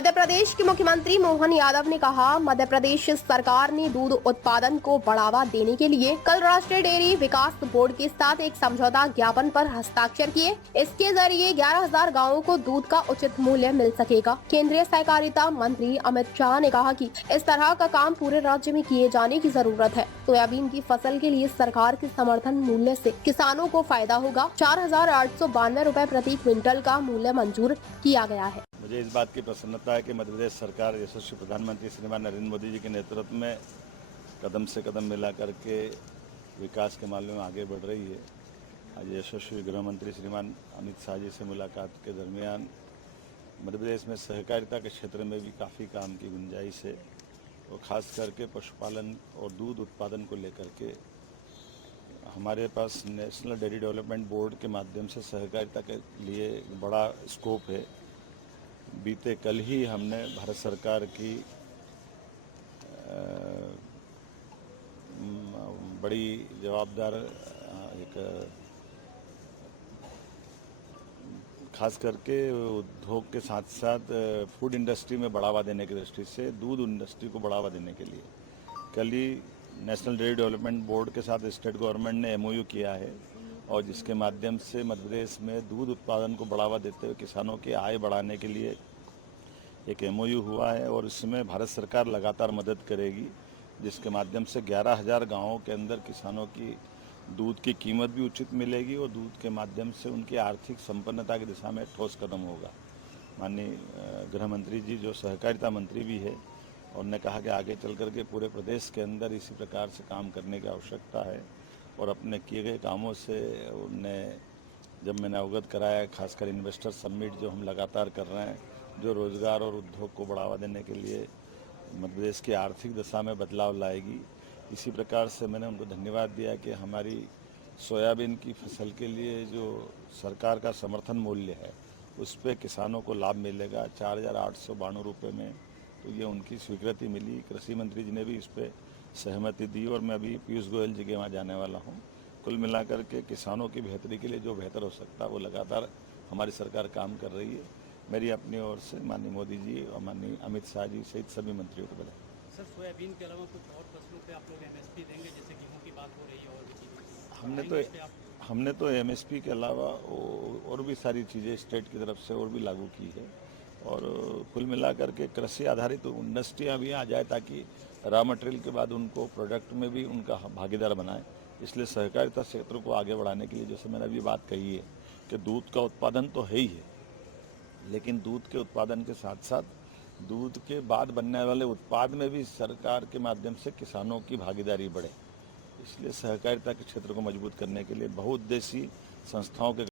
मध्य प्रदेश के मुख्यमंत्री मोहन यादव ने कहा, मध्य प्रदेश सरकार ने दूध उत्पादन को बढ़ावा देने के लिए कल राष्ट्रीय डेयरी विकास बोर्ड के साथ एक समझौता ज्ञापन पर हस्ताक्षर किए। इसके जरिए 11,000 गांवों को दूध का उचित मूल्य मिल सकेगा। केंद्रीय सहकारिता मंत्री अमित शाह ने कहा कि इस तरह का काम पूरे राज्य में किए जाने की जरूरत है। सोयाबीन की फसल के लिए सरकार के समर्थन मूल्य से किसानों को फायदा होगा। 4,892 रुपए प्रति क्विंटल का मूल्य मंजूर किया गया है। मुझे इस बात की प्रसन्नता है कि मध्य प्रदेश सरकार यशस्वी प्रधानमंत्री श्रीमान नरेंद्र मोदी जी के नेतृत्व में कदम से कदम मिला करके विकास के मामले में आगे बढ़ रही है। आज यशस्वी गृह मंत्री श्रीमान अमित शाह जी से मुलाकात के दरमियान मध्य प्रदेश में सहकारिता के क्षेत्र में भी काफ़ी काम की गुंजाइश है और ख़ास करके पशुपालन और दूध उत्पादन को लेकर के हमारे पास नेशनल डेयरी डेवलपमेंट बोर्ड के माध्यम से सहकारिता के लिए बड़ा स्कोप है। बीते कल ही हमने भारत सरकार की बड़ी जवाबदार एक खास करके उद्योग के साथ साथ फूड इंडस्ट्री में बढ़ावा देने की दृष्टि से दूध इंडस्ट्री को बढ़ावा देने के लिए कल ही नेशनल डेयरी डेवलपमेंट बोर्ड के साथ स्टेट गवर्नमेंट ने MOU किया है और जिसके माध्यम से मध्य प्रदेश में दूध उत्पादन को बढ़ावा देते हुए किसानों की आय बढ़ाने के लिए एक MOU हुआ है और इसमें भारत सरकार लगातार मदद करेगी, जिसके माध्यम से 11,000 गांवों के अंदर किसानों की दूध की कीमत भी उचित मिलेगी और दूध के माध्यम से उनकी आर्थिक संपन्नता की दिशा में ठोस कदम होगा। माननीय गृह मंत्री जी जो सहकारिता मंत्री भी है उन्होंने कहा कि आगे चल कर के पूरे प्रदेश के अंदर इसी प्रकार से काम करने की आवश्यकता है और अपने किए गए कामों से उनने जब मैंने अवगत कराया, खासकर इन्वेस्टर समिट जो हम लगातार कर रहे हैं, जो रोजगार और उद्योग को बढ़ावा देने के लिए मध्य प्रदेश की आर्थिक दशा में बदलाव लाएगी। इसी प्रकार से मैंने उनको धन्यवाद दिया कि हमारी सोयाबीन की फसल के लिए जो सरकार का समर्थन मूल्य है उस पर किसानों को लाभ मिलेगा 4,892 रुपये में, तो ये उनकी स्वीकृति मिली। कृषि मंत्री जी ने भी इस पर सहमति दी और मैं अभी पीयूष गोयल जी के वहाँ जाने वाला हूँ। कुल मिलाकर के किसानों की बेहतरी के लिए जो बेहतर हो सकता है वो लगातार हमारी सरकार काम कर रही है। मेरी अपनी ओर से माननीय मोदी जी और माननीय अमित शाह जी सहित सभी मंत्रियों को बधाई। सर, सोयाबीन के अलावा कुछ और फसलों पे आप लोग MSP देंगे, जैसे गेहूं की बात हो रही है और भी चीज़ें? हमने तो MSP के अलावा और भी सारी चीज़ें स्टेट की तरफ से और भी लागू की है और कुल मिलाकर के कृषि आधारित इंडस्ट्रियाँ भी आ जाए ताकि रॉ मटेरियल के बाद उनको प्रोडक्ट में भी उनका भागीदार बनाए। इसलिए सहकारिता क्षेत्र को आगे बढ़ाने के लिए जैसे मैंने अभी बात कही है कि दूध का उत्पादन तो है ही है, लेकिन दूध के उत्पादन के साथ साथ दूध के बाद बनने वाले उत्पाद में भी सरकार के माध्यम से किसानों की भागीदारी बढ़े। इसलिए सहकारिता के क्षेत्र को मजबूत करने के लिए बहुउद्देशीय संस्थाओं के